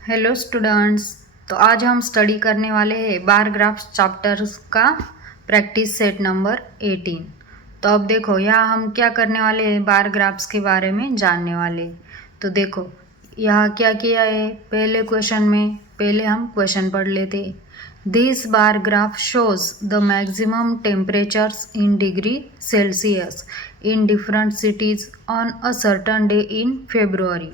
Hello students. तो आज हम स्टडी करने वाले हैं बार ग्राफ्स चैप्टर्स का प्रैक्टिस सेट नंबर 18। तो अब देखो यहाँ हम क्या करने वाले हैं, बार ग्राफ्स के बारे में जानने वाले हैं। तो देखो यहाँ क्या किया है, पहले हम क्वेश्चन पढ़ लेते हैं। This bar graph shows the maximum temperatures in degree Celsius in different CTs on a certain day in February.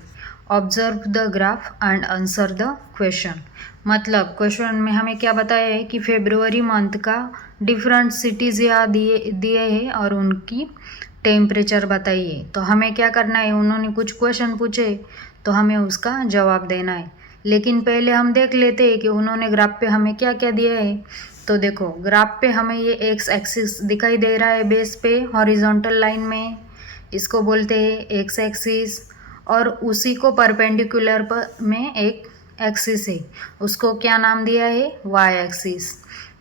Observe the graph and answer the question. मतलब क्वेश्चन में हमें क्या बताया है कि फेब्रुवरी मंथ का डिफरेंट सिटीज़ यहाँ दिए हैं और उनकी टेम्परेचर बताइए। तो हमें क्या करना है, उन्होंने कुछ क्वेश्चन पूछे तो हमें उसका जवाब देना है। लेकिन पहले हम देख लेते हैं कि उन्होंने ग्राफ पे हमें क्या क्या दिया है। तो देखो ग्राफ पे हमें ये एक्स एक्सिस दिखाई दे रहा है बेस पे हॉरिजॉन्टल लाइन में, इसको बोलते हैं एक्स एक्सिस। और उसी को परपेंडिकुलर पर में एक एक्सिस है, उसको क्या नाम दिया है, वाई एक्सिस।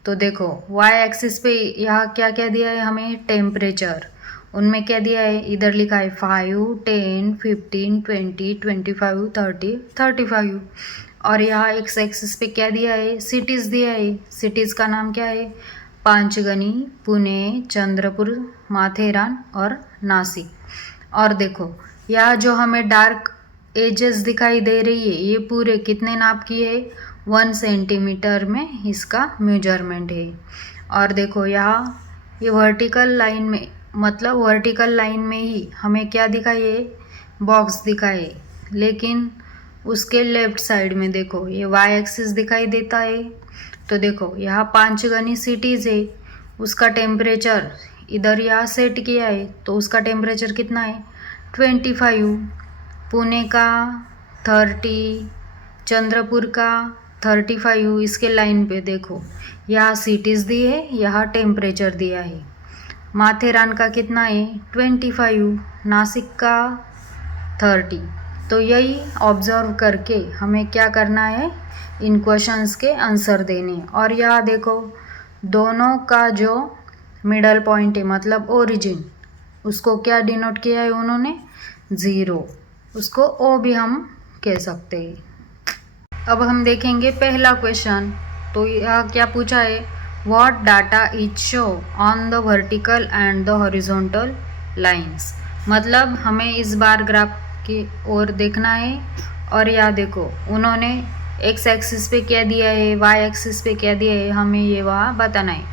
तो देखो वाई एक्सिस पे यहाँ क्या क्या दिया है हमें, टेम्परेचर। उनमें क्या दिया है, इधर लिखा है 5, 10, 15, 20, 25, 30, 35। और यहाँ एक्स एक्सिस पे क्या दिया है, सिटीज़ दिया है। सिटीज़ का नाम क्या है, पांचगनी, पुणे, चंद्रपुर, माथेरान और नासिक। और देखो यहाँ जो हमें डार्क एजेस दिखाई दे रही है, ये पूरे कितने नाप की है, 1 सेंटीमीटर में इसका मेजरमेंट है। और देखो यहाँ ये वर्टिकल लाइन में, मतलब वर्टिकल लाइन में ही हमें क्या दिखाई है, बॉक्स दिखाए। लेकिन उसके लेफ्ट साइड में देखो ये वाई एक्सिस दिखाई देता है। तो देखो यहाँ पांचगनी सिटीज़ है, उसका टेम्परेचर इधर यहाँ सेट किया है, तो उसका टेम्परेचर कितना है, 25। पुणे का 30, चंद्रपुर का 35। इसके लाइन पे देखो यहाँ सिटीज़ दी है, यहाँ टेम्परेचर दिया है। माथेरान का कितना है, 25, नासिक का 30। तो यही ऑब्जर्व करके हमें क्या करना है, इन क्वेश्चंस के आंसर देने। और यहाँ देखो दोनों का जो मिडल पॉइंट है, मतलब ओरिजिन, उसको क्या डिनोट किया है उन्होंने, 0। उसको ओ भी हम कह सकते हैं। अब हम देखेंगे पहला क्वेश्चन। तो यह क्या पूछा है, what data is show on the vertical and the horizontal lines. मतलब हमें इस बार ग्राफ की ओर देखना है। और यह देखो उन्होंने एक्स एक्सिस पे क्या दिया है, वाई एक्सिस पे क्या दिया है, हमें ये वहाँ बताना है।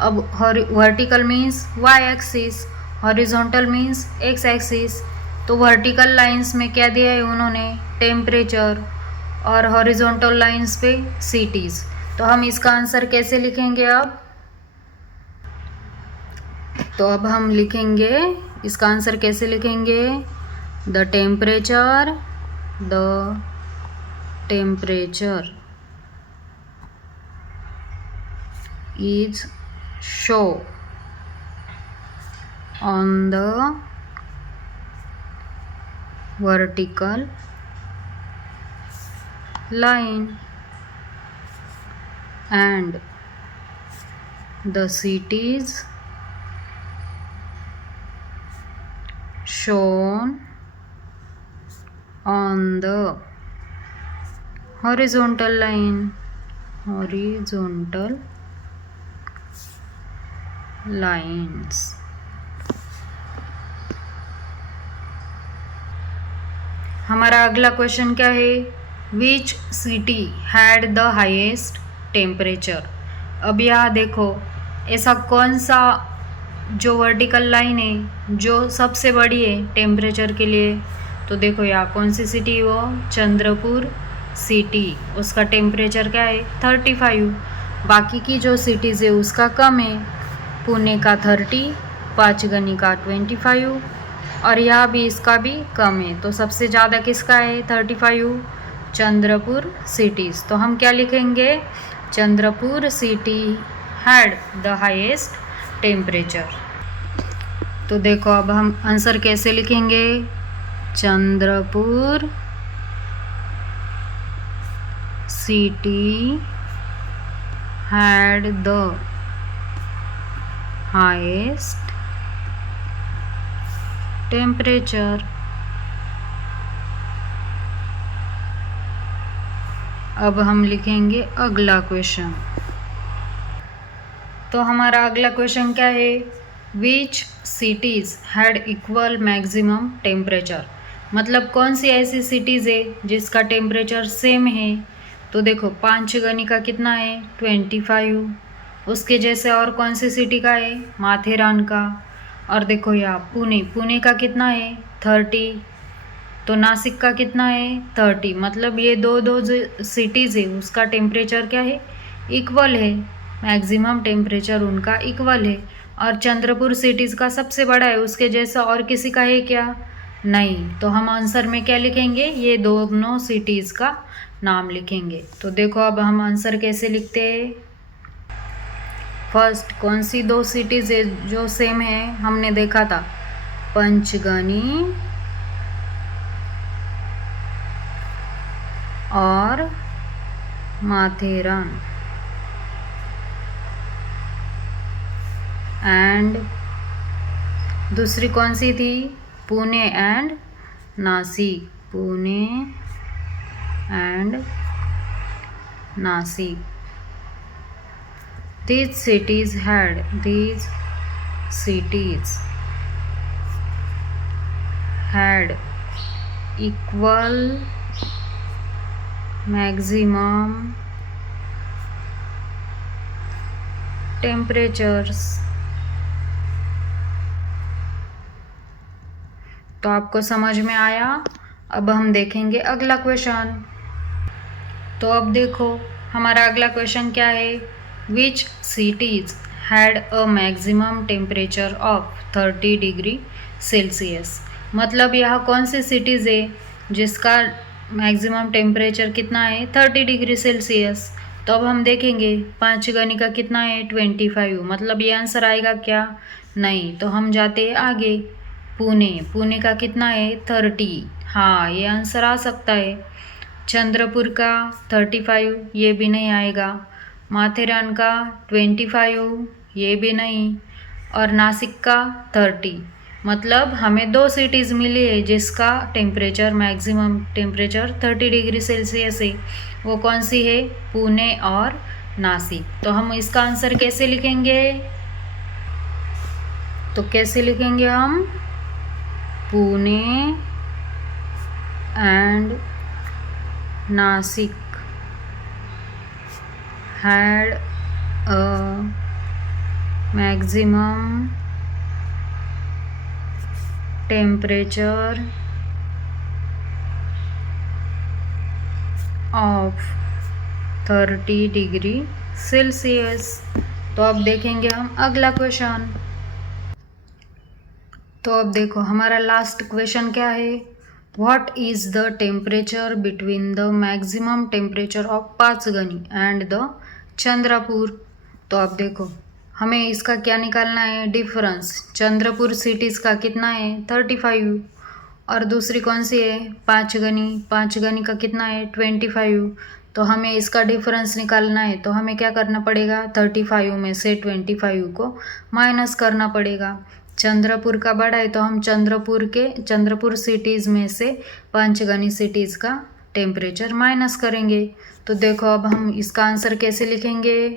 अब vertical means y axis, horizontal means x axis. तो वर्टिकल लाइंस में क्या दिया है उन्होंने, टेम्परेचर, और हॉरिजॉन्टल लाइंस पे सिटीज़। तो हम इसका आंसर कैसे लिखेंगे अब, तो अब हम लिखेंगे इसका आंसर कैसे लिखेंगे, the temperature is show on the vertical line and the cities shown on the horizontal lines। हमारा अगला क्वेश्चन क्या है, which city had the highest temperature. अब यहाँ देखो ऐसा कौन सा जो वर्टिकल लाइन है जो सबसे बड़ी है टेम्परेचर के लिए। तो देखो यहाँ कौन सी सिटी, वो चंद्रपुर सिटी, उसका टेम्परेचर क्या है, 35। बाकी की जो सिटीज़ है उसका कम है, पुणे का 30, पांचगनी का 25, और यहाँ भी इसका भी कम है। तो सबसे ज़्यादा किसका है, 35, चंद्रपुर सिटीज़। तो हम क्या लिखेंगे, Chandrapur city had the highest temperature. तो देखो अब हम आंसर कैसे लिखेंगे, Chandrapur city had the highest temperature. अब हम लिखेंगे अगला क्वेश्चन। तो हमारा अगला क्वेश्चन क्या है? Which cities had equal maximum temperature, मतलब कौन सी ऐसी सिटीज़ है जिसका टेम्परेचर सेम है। तो देखो पांचगनी का कितना है? 25। उसके जैसे और कौन सी सिटी का है? माथेरान का। और देखो यहाँ पुणे, पुणे का कितना है? 30। तो नासिक का कितना है? 30। मतलब ये दो दो जो सिटीज़ है उसका टेम्परेचर क्या है? इक्वल है, मैक्सिमम टेम्परेचर उनका इक्वल है। और चंद्रपुर सिटीज़ का सबसे बड़ा है, उसके जैसा और किसी का है क्या? नहीं। तो हम आंसर में क्या लिखेंगे? ये दोनों सिटीज़ का नाम लिखेंगे। तो देखो अब हम आंसर कैसे लिखते हैं। फर्स्ट कौन सी दो सिटीज़ है जो सेम है? हमने देखा था पंचगनी और माथेरान। एंड दूसरी कौन सी थी? Pune and Nashik, Pune and Nashik. These cities had equal maximum temperatures। तो आपको समझ में आया। अब हम देखेंगे अगला क्वेश्चन। तो अब देखो हमारा अगला क्वेश्चन क्या है? Which cities had a maximum temperature of 30 degree Celsius, मतलब यहाँ कौन सी सिटीज़ है जिसका मैक्सिमम टेम्परेचर कितना है? 30 डिग्री सेल्सियस। तो अब हम देखेंगे पांचगनी का कितना है? 25। मतलब ये आंसर आएगा क्या? नहीं। तो हम जाते हैं आगे। पुणे, पुणे का कितना है? 30। हाँ ये आंसर आ सकता है। चंद्रपुर का 35, ये भी नहीं आएगा। माथेरान का 25, ये भी नहीं। और नासिक का 30। मतलब हमें दो सिटीज़ मिली है जिसका temperature maximum temperature 30 degree Celsius है। वो कौन सी है? पुणे और नासिक। तो हम इसका आंसर कैसे लिखेंगे? तो कैसे लिखेंगे हम? Pune and Nashik had a maximum temperature of 30 degree Celsius. तो अब देखेंगे हम अगला क्वेश्चन। तो अब देखो हमारा लास्ट क्वेश्चन क्या है? What is the temperature between the maximum temperature of Panchgani and the Chandrapur. तो अब देखो हमें इसका क्या निकालना है? डिफरेंस। चंद्रपुर सिटीज़ का कितना है? 35। और दूसरी कौन सी है? पांचगनी, पांचगनी का कितना है? 25। तो हमें इसका डिफरेंस निकालना है। तो हमें क्या करना पड़ेगा? 35 में से 25 को माइनस करना पड़ेगा। चंद्रपुर का बड़ा है तो हम चंद्रपुर सिटीज़ में से पंचगनी सिटीज़ का टेम्परेचर माइनस करेंगे। तो देखो अब हम इसका आंसर कैसे लिखेंगे?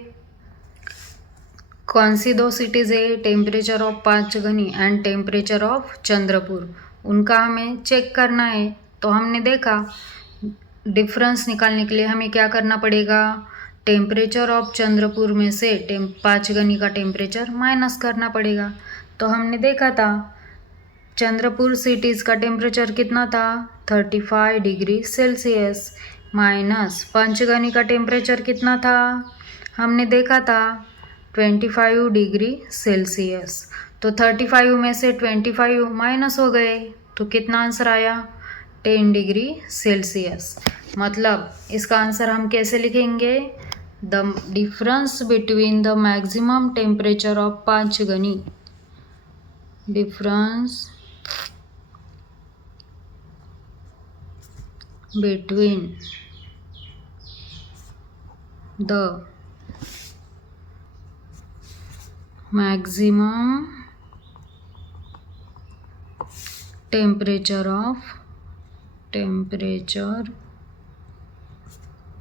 कौन सी दो सिटीज़ है? Temperature of Panchgani and temperature of Chandrapur, उनका हमें चेक करना है। तो हमने देखा डिफरेंस निकालने के लिए हमें क्या करना पड़ेगा? टेम्परेचर ऑफ चंद्रपुर में से पांचगनी का टेम्परेचर माइनस करना पड़ेगा। तो हमने देखा था चंद्रपुर सिटीज़ का टेम्परेचर कितना था? 35 डिग्री सेल्सियस। माइनस पंचगनी का टेम्परेचर कितना था? हमने देखा था 25 डिग्री सेल्सियस। तो 35 में से 25 माइनस हो गए तो कितना आंसर आया? 10 डिग्री सेल्सियस। मतलब इसका आंसर हम कैसे लिखेंगे? The difference between the maximum temperature of Panchgani, difference between the maximum temperature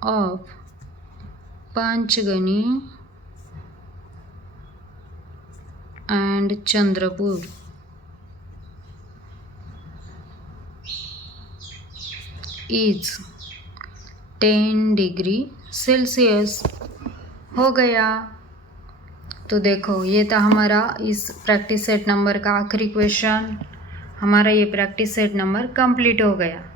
of Panchgani and Chandrapur is 10 degree Celsius. हो गया। तो देखो ये था हमारा इस प्रैक्टिस सेट नंबर का आखिरी क्वेश्चन। हमारा ये प्रैक्टिस सेट नंबर कंप्लीट हो गया।